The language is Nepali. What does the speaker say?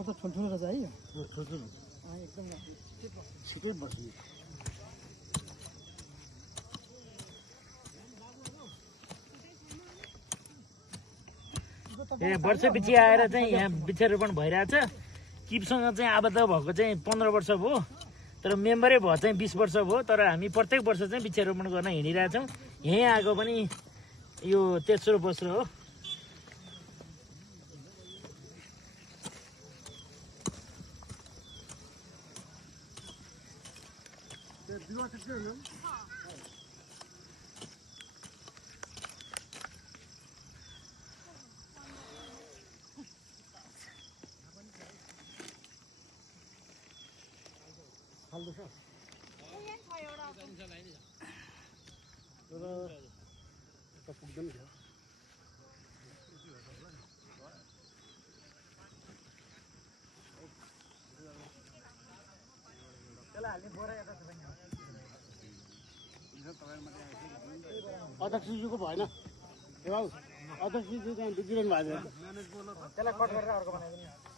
बोट त ठुल्ठुलो रहेछ है यो ठुल्ठुलो एकदम छिटै बस्ने ए वर्षपछि आएर चाहिँ यहाँ वृक्षारोपण भइरहेछ किपसँग चाहिँ आबद्ध भएको चाहिँ 15 वर्ष भयो तर मेम्बरै भयो चाहिँ 20 वर्ष भयो तर हामी प्रत्येक वर्ष चाहिँ वृक्षारोपण गर्न हिँडिरहेछौँ यहीँ आएको पनि यो तेस्रो वर्ष हो अध्यक्षज्यूको भएन अध्यक्षज्यू त्यहाँ बिग्रिनु भएको त्यसलाई कट गरेर अर्को बनाइदिनु